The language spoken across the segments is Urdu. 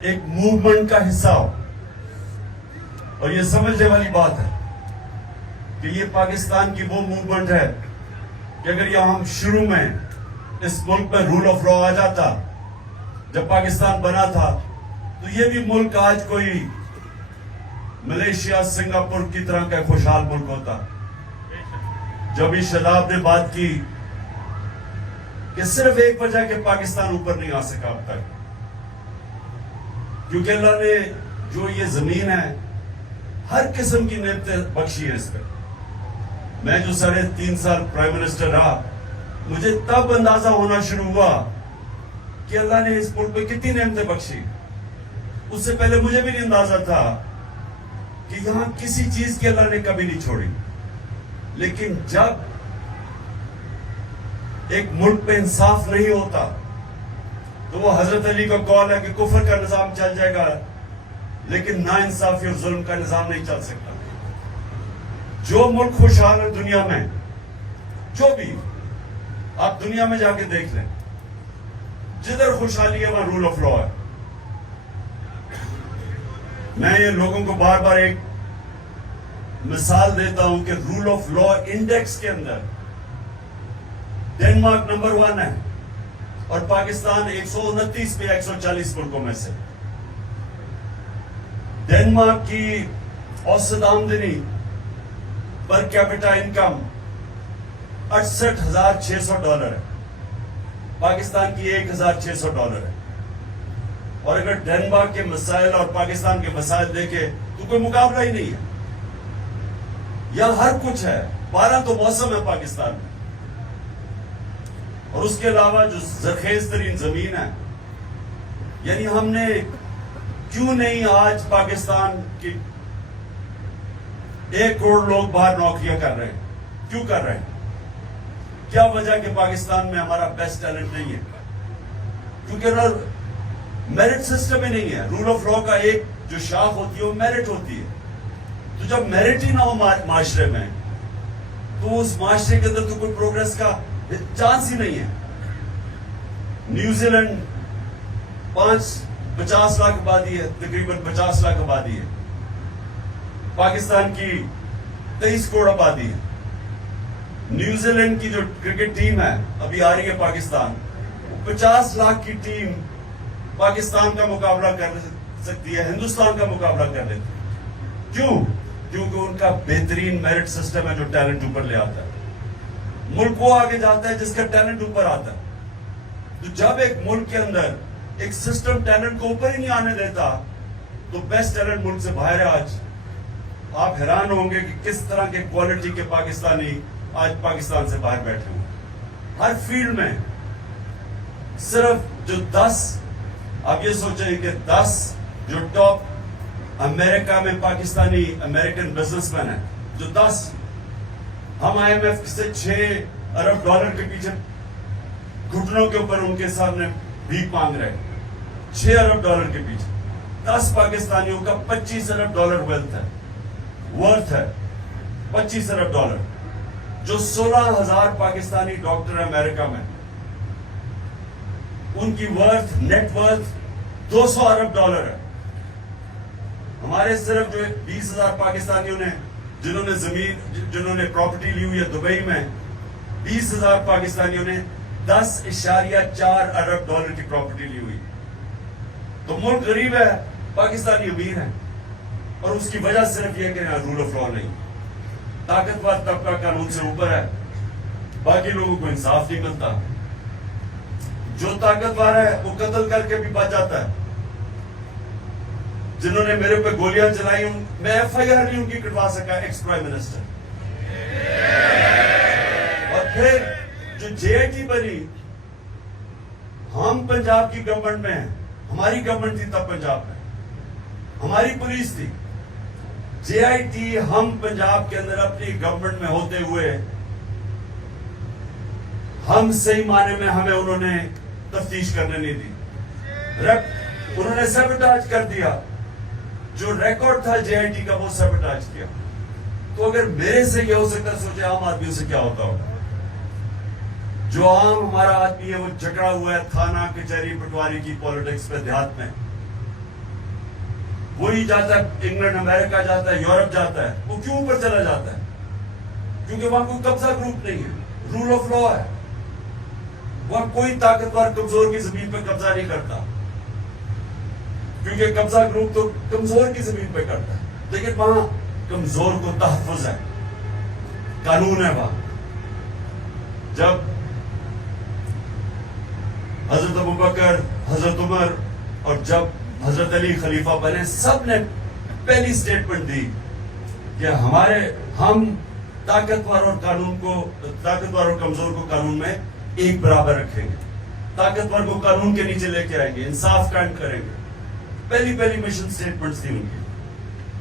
ایک موومنٹ کا حصہ ہو. اور یہ سمجھنے والی بات ہے کہ یہ پاکستان کی وہ موومنٹ ہے کہ اگر یہاں ہم شروع میں اس ملک میں رول آف لا آ جاتا جب پاکستان بنا تھا تو یہ بھی ملک آج کوئی ملیشیا سنگاپور کی طرح کا خوشحال ملک ہوتا. جب بھی شاداب نے بات کی کہ صرف ایک وجہ کہ پاکستان اوپر نہیں آ سکا اب تک کیونکہ اللہ نے جو یہ زمین ہے ہر قسم کی نعمتیں بخشی ہے اس پہ. میں جو 3.5 سال پرائم منسٹر رہا مجھے تب اندازہ ہونا شروع ہوا کہ اللہ نے اس ملک پہ کتنی نعمتیں بخشی. اس سے پہلے مجھے بھی نہیں اندازہ تھا کہ یہاں کسی چیز کی اللہ نے کبھی نہیں چھوڑی. لیکن جب ایک ملک پہ انصاف نہیں ہوتا تو وہ حضرت علی کا قول ہے کہ کفر کا نظام چل جائے گا لیکن نا انصافی اور ظلم کا نظام نہیں چل سکتا. جو ملک خوشحال ہے دنیا میں جو بھی آپ دنیا میں جا کے دیکھ لیں جدھر خوشحالی ہے وہاں رول آف لا ہے. میں یہ لوگوں کو بار بار ایک مثال دیتا ہوں کہ رول آف لا انڈیکس کے اندر ڈنمارک نمبر 1 ہے اور پاکستان 129 پہ 140 ملکوں میں سے. ڈنمارک کی اوسط آمدنی پر کیپٹا انکم $68,600 ہے. پاکستان کی $1,600 ہے. اور اگر ڈنمارک کے مسائل اور پاکستان کے مسائل دیکھے تو کوئی مقابلہ ہی نہیں ہے. یہاں ہر کچھ ہے. 12 تو موسم ہے پاکستان میں اور اس کے علاوہ جو زرخیز ترین زمین ہے. یعنی ہم نے کیوں نہیں آج پاکستان کی 1 کروڑ لوگ باہر نوکریاں کر رہے ہیں. کیوں کر رہے ہیں؟ کیا وجہ کہ پاکستان میں ہمارا بیسٹ ٹیلنٹ نہیں ہے؟ کیونکہ میرٹ سسٹم ہی نہیں ہے. رول آف لا کا ایک جو شاخ ہوتی ہے وہ میرٹ ہوتی ہے. تو جب میرٹ ہی نہ ہو معاشرے میں تو اس معاشرے کے اندر تو کوئی پروگریس کا چانس ہی نہیں ہے. نیوزی لینڈ 50 لاکھ آبادی ہے, تقریباً 50 لاکھ آبادی ہے. پاکستان کی 23 کروڑ آبادی ہے. نیوزی لینڈ کی جو کرکٹ ٹیم ہے ابھی آ رہی ہے پاکستان, 50 لاکھ کی ٹیم پاکستان کا مقابلہ کر سکتی ہے, ہندوستان کا مقابلہ کر لیتی ہے. کیوں؟ کیونکہ ان کا بہترین میرٹ سسٹم ہے جو ٹیلنٹ اوپر لے آتا ہے. ملک وہ آگے جاتا ہے جس کا ٹیلنٹ اوپر آتا ہے. تو جب ایک ملک کے اندر ایک سسٹم ٹیلنٹ کو اوپر ہی نہیں آنے دیتا تو بیسٹ ٹیلنٹ ملک سے باہر ہے. آج آپ حیران ہوں گے کہ کس طرح کے کوالٹی کے پاکستانی آج پاکستان سے باہر بیٹھے ہیں. ہر فیلڈ میں صرف جو 10 آپ یہ سوچیں کہ 10 جو ٹاپ امریکہ میں پاکستانی امریکن بزنس مین ہیں, جو 10 ہم IMF سے $6 ارب کے پیچھے گھٹنوں کے اوپر ان کے سامنے بھیک مانگ رہے ہیں. $6 ارب کے پیچھے 10 پاکستانیوں کا $25 ارب ویلتھ ہے, ورتھ ہے $25 ارب. جو 16,000 پاکستانی ڈاکٹر ہیں امریکہ میں ان کی ورتھ نیٹ ورتھ $200 ارب ہے. ہمارے صرف جو 20,000 پاکستانیوں نے جنہوں نے پراپرٹی لی ہوئی ہے دبئی میں, 20,000 پاکستانیوں نے $10.4 ارب کی پراپرٹی لی ہوئی. تو ملک غریب ہے, پاکستانی امیر ہے. اور اس کی وجہ صرف یہ کہ رول آف لا نہیں. طاقتور طبقہ قانون سے اوپر ہے, باقی لوگوں کو انصاف نہیں ملتا. جو طاقتور ہے وہ قتل کر کے بھی بچ جاتا ہے. جنہوں نے میرے پہ گولیاں چلائی میں FIR نہیں ان کی کٹوا سکا, ایکس پرائم منسٹر. اور پھر جو JIT بنی, ہم پنجاب کی گورنمنٹ میں ہیں, ہماری گورنمنٹ تھی تب پنجاب میں, ہماری پولیس تھی. JIT ہم پنجاب کے اندر اپنی گورنمنٹ میں ہوتے ہوئے ہم صحیح معنی میں ہمیں انہوں نے تفتیش کرنے نہیں دی. انہوں نے سیبوٹاج کر دیا. جو ریکارڈ تھا JIT کا وہ سیبوٹاج کیا. تو اگر میرے سے یہ ہو سکتا, سوچے عام آدمیوں سے کیا ہوتا ہوگا. جو عام ہمارا آدمی ہے وہ جکڑا ہوا ہے تھانہ کچہری پٹواری کی پالیٹکس پہ دیہات میں. وہی جاتا ہے انگلینڈ امریکہ جاتا ہے یورپ جاتا ہے. وہ کیوں اوپر چلا جاتا ہے؟ کیونکہ وہاں کوئی قبضہ گروپ نہیں ہے, رول آف لا ہے. وہاں کوئی طاقتور کمزور کی زمین پہ قبضہ نہیں کرتا, کیونکہ قبضہ گروپ تو کمزور کی زمین پہ کرتا ہے. لیکن وہاں کمزور کو تحفظ ہے, قانون ہے وہاں. جب حضرت ابوبکر, حضرت عمر اور جب حضرت علی خلیفہ بنے, سب نے پہلی سٹیٹمنٹ دی کہ ہم طاقتور اور کمزور کو قانون میں ایک برابر رکھیں گے, طاقتور کو قانون کے نیچے لے کے آئیں گے, انصاف قائم کریں گے. پہلی مشن سٹیٹمنٹس تھی ان کی,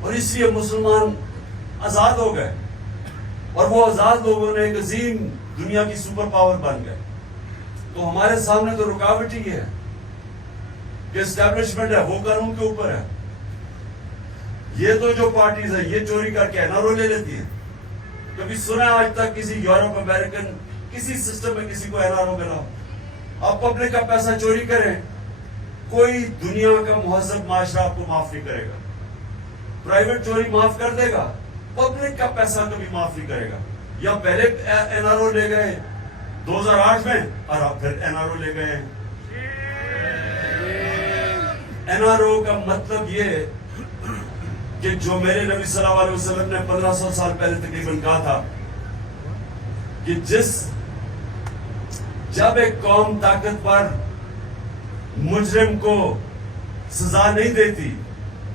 اور اس لیے مسلمان آزاد ہو گئے, اور وہ آزاد لوگوں نے ایک عظیم دنیا کی سپر پاور بن گئے. تو ہمارے سامنے تو رکاوٹ ہی ہے کہ اسٹیبلشمنٹ ہے وہ قانون کے اوپر ہے. یہ تو جو پارٹیز ہیں یہ چوری کر کے این آر او لے لیتی ہیں. کبھی سنا آج تک کسی یورپ امریکن کسی سسٹم میں کسی کو این آر او ملا؟ آپ پبلک کا پیسہ چوری کریں, کوئی دنیا کا مہذب معاشرہ آپ کو معاف نہیں کرے گا. پرائیویٹ چوری معاف کر دے گا, پبلک کا پیسہ کبھی معاف نہیں کرے گا. یا پہلے این آر او لے گئے 2008 میں, اور آپ پھر این آر او لے گئے. این آر او کا مطلب یہ ہے کہ جو میرے نبی صلی اللہ علیہ وسلم نے 1500 سال پہلے تقریباً کہا تھا کہ جب ایک قوم طاقتور مجرم کو سزا نہیں دیتی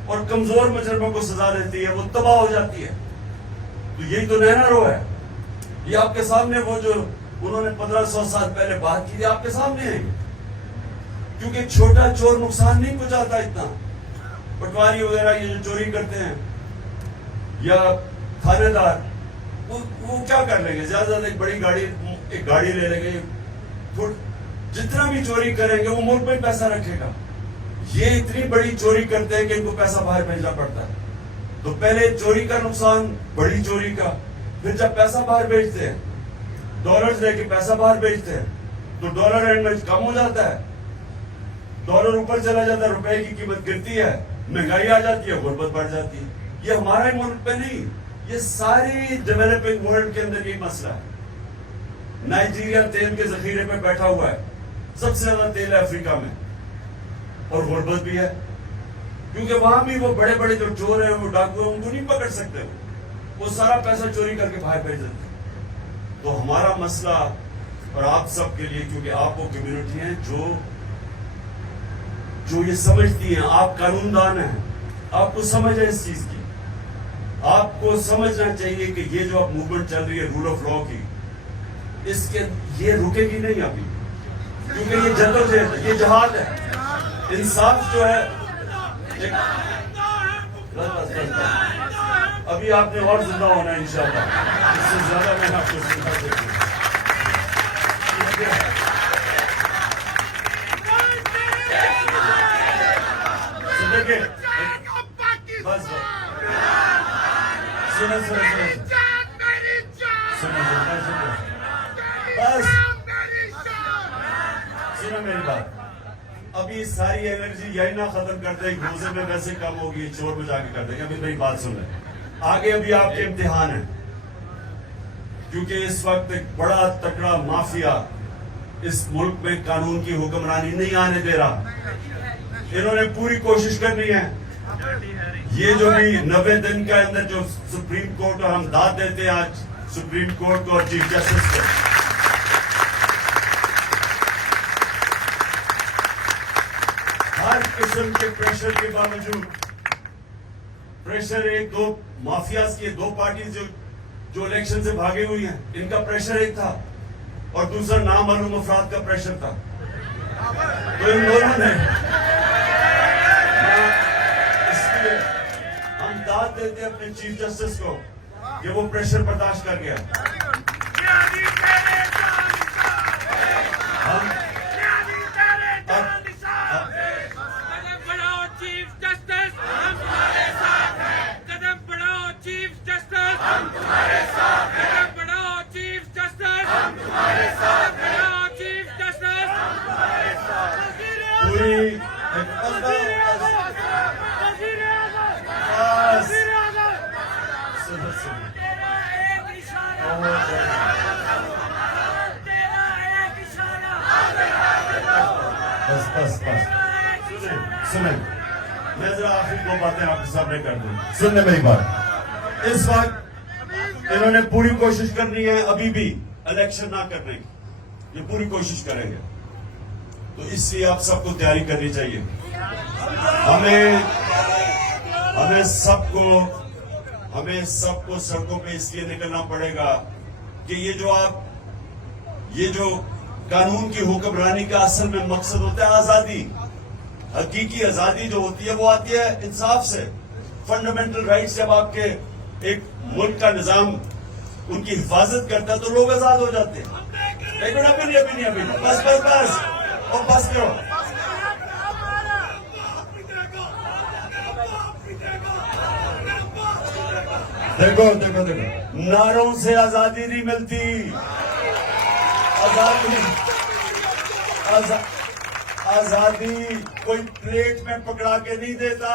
اور کمزور مجرموں کو سزا دیتی ہے, وہ تباہ ہو جاتی ہے. تو یہی تو نیا رو ہے. یہ آپ کے سامنے وہ جو انہوں نے 1500 سال پہلے بات کی تھی آپ کے سامنے ہے. کیونکہ چھوٹا چور نقصان نہیں پہنچاتا اتنا. پٹواری وغیرہ یہ جو چوری کرتے ہیں یا تھانے دار, وہ کیا کر لیں گے؟ زیادہ زیادہ ایک گاڑی لے لیں گے, جتنا بھی چوری کریں گے وہ ملک میں پیسہ رکھے گا. یہ اتنی بڑی چوری کرتے ہیں کہ ان کو پیسہ باہر بھیجنا پڑتا ہے. تو پہلے چوری کا نقصان, بڑی چوری کا, پھر جب پیسہ باہر بھیجتے ہیں, ڈالرز لے کے پیسہ باہر بھیجتے ہیں, تو ڈالر اینڈ میں کم ہو جاتا ہے, ڈالر اوپر چلا جاتا ہے, روپے کی قیمت گرتی ہے, مہنگائی آ جاتی ہے, غربت بڑھ جاتی ہے. یہ ہمارے ملک پہ نہیں, یہ ساری ڈیولپنگ ورلڈ کے اندر یہ مسئلہ ہے. نائجیریا تیل کے ذخیرے پہ بیٹھا ہوا ہے, سب سے زیادہ تیل ہے افریقہ میں, اور غربت بھی ہے. کیونکہ وہاں بھی وہ بڑے بڑے جو چور ہیں, وہ ڈاکو ہیں, ان کو نہیں پکڑ سکتے, وہ سارا پیسہ چوری کر کے باہر بھیج دیتے. تو ہمارا مسئلہ اور آپ سب کے لیے, کیونکہ آپ وہ کمیونٹی ہیں جو یہ سمجھتی ہیں, آپ قانون دان ہیں, آپ کو سمجھ ہے اس چیز کی. آپ کو سمجھنا چاہیے کہ یہ جو اب موومنٹ چل رہی ہے رول آف لا کی, اس کے یہ رکے گی نہیں ابھی, کیونکہ یہ جدوجہد, یہ جہاد ہے. انصاف جو ہے, ابھی آپ نے اور زندہ ہونا ہے انشاءاللہ, اس سے زیادہ میں آپ کو سنتا دیکھوں. بس سنو میری بات. ابھی ساری انرجی یہی نہ ختم کرتے, گھوسے میں ویسے کم ہوگی, چور بجا کے کر دیں گے. ابھی میری بات سن لیں, آگے ابھی آپ کے امتحان ہیں, کیونکہ اس وقت ایک بڑا تکڑا مافیا اس ملک میں قانون کی حکمرانی نہیں آنے دے رہا. انہوں نے پوری کوشش کرنی ہے. یہ جو بھی 90 دن کے اندر جو سپریم کورٹ, اور ہم داد دیتے ہیں آج سپریم کورٹ کو اور چیف جسٹس کو, ہر قسم کے پریشر کے باوجود, پریشر ایک دو مافیاز کی, دو پارٹیز جو الیکشن سے بھاگی ہوئی ہیں, ان کا پریشر ایک تھا, اور دوسرا نامعلوم افراد کا پریشر تھا. تو ان دونوں نے, اس لیے ہم داد دیتے ہیں اپنے چیف جسٹس کو کہ وہ پریشر برداشت کر گیا. میں ذرا آخری دو باتیں آپ کے سامنے کر دوں. سن لیں میری بات. اس وقت انہوں نے پوری کوشش کرنی ہے ابھی بھی الیکشن نہ کرنے کی. یہ پوری کوشش کریں گے. تو اس لیے آپ سب کو تیاری کرنی چاہیے. ہمیں سب کو سڑکوں پہ اس لیے نکلنا پڑے گا کہ یہ جو قانون کی حکمرانی کا اصل میں مقصد ہوتا ہے آزادی. حقیقی آزادی جو ہوتی ہے وہ آتی ہے انصاف سے. فنڈامنٹل رائٹس جب آپ کے ایک ملک کا نظام ان کی حفاظت کرتا ہے تو لوگ آزاد ہو جاتے ہیں. ایک منٹ ابھی نہیں بس کرو. دیکھو نعروں سے آزادی نہیں ملتی. آزادی کوئی پلیٹ میں پکڑا کے نہیں دیتا.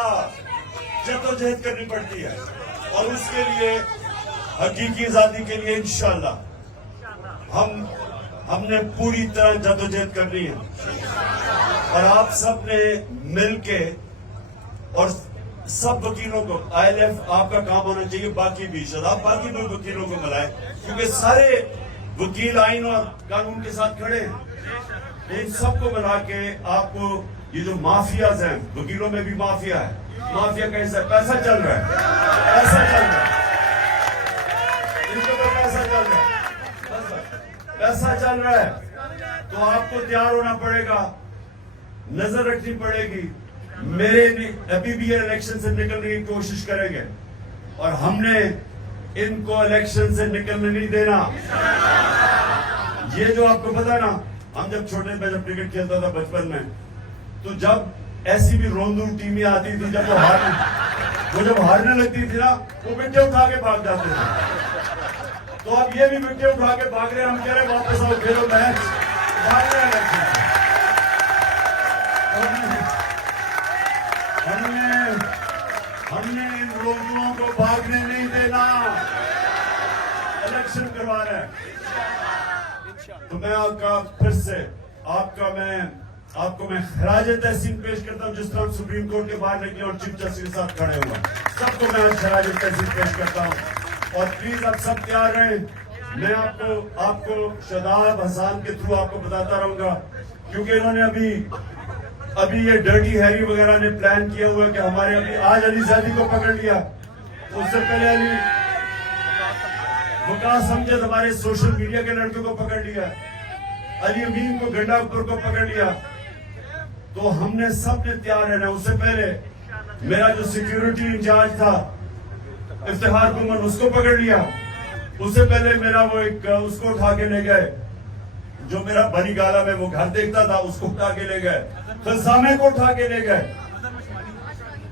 جدوجہد کرنی پڑتی ہے اور اس کے لیے حقیقی آزادی کے لیے انشاءاللہ ہم نے پوری طرح جدوجہد کرنی ہے. اور آپ سب نے مل کے اور سب وکیلوں کو ILF آپ کا کام ہونا چاہیے. باقی بھی آپ باقی بھی وکیلوں کو ملائیں کیونکہ سارے وکیل آئین اور قانون کے ساتھ کھڑے ہیں. ان سب کو ملا کے آپ کو یہ جو مافیاز ہیں, وکیلوں میں بھی مافیا ہے. مافیا کا حصہ پیسہ چل رہا ہے, ان کو تو پیسہ چل رہا ہے. تو آپ کو تیار ہونا پڑے گا, نظر رکھنی پڑے گی. ابھی بھی یہ الیکشن سے نکلنے کی کوشش کریں گے اور ہم نے ان کو الیکشن سے نکلنے نہیں دینا. یہ جو آپ کو پتا نا, ہم جب چھوٹے میں جب کرکٹ کھیلتا تھا بچپن میں, تو جب ایسی بھی روندوں ٹیمیں آتی تھی وہ جب ہارنے لگتی تھی نا, وہ وکٹیں اٹھا کے بھاگ جاتے تھے. تو اب یہ بھی وکٹیں اٹھا کے بھاگ رہے ہیں. ہم کہہ رہے ہیں واپس آؤ, کھیلو میچ, بھاگ رہے ہیں. ہم نے ان روندوں کو بھاگنے نہیں دینا. الیکشن کروا رہے ہیں. تو میں پھر سے آپ کو میں خراج تحسین پیش کرتا ہوں. جس طرح سپریم کورٹ کے باہر نکلے اور چیف جسٹس کے ساتھ کھڑے ہوا, سب کو میں خراج تحسین پیش کرتا ہوں. اور پلیز آپ سب تیار رہیں. میں آپ کو شاداب حسان کے تھرو آپ کو بتاتا رہوں گا, کیونکہ انہوں نے ابھی یہ ڈرٹی ہیری وغیرہ نے پلان کیا ہوا کہ ہمارے ابھی آج علی زیدی کو پکڑ لیا, اس سے پہلے وقاص امجد ہمارے سوشل میڈیا کے لڑکوں کو پکڑ لیا, علی امین کو گنڈا پور کو پکڑ لیا. تو ہم نے سب نے تیار رہنا. اس سے پہلے میرا جو سیکیورٹی انچارج تھا افتخار گمن, اس کو پکڑ لیا. اس سے پہلے میرا وہ اس کو اٹھا کے لے گئے, جو میرا بنی گالا میں وہ گھر دیکھتا تھا, اس کو اٹھا کے لے گئے. خزامے کو اٹھا کے لے گئے.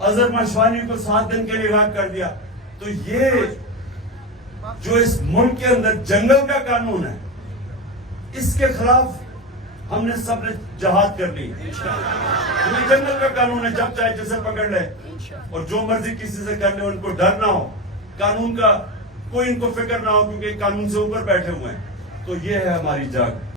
اظہر مشوانی کو 7 دن کے لیے غائب کر دیا. تو یہ جو اس ملک کے اندر جنگل کا قانون ہے, اس کے خلاف ہم نے سب نے جہاد کر لی. یہ جنگل کا قانون ہے, جب چاہے جسے پکڑ لے اور جو مرضی کسی سے کر لے. ان کو ڈر نہ ہو, قانون کا کوئی ان کو فکر نہ ہو, کیونکہ قانون سے اوپر بیٹھے ہوئے ہیں. تو یہ ہے ہماری جنگ.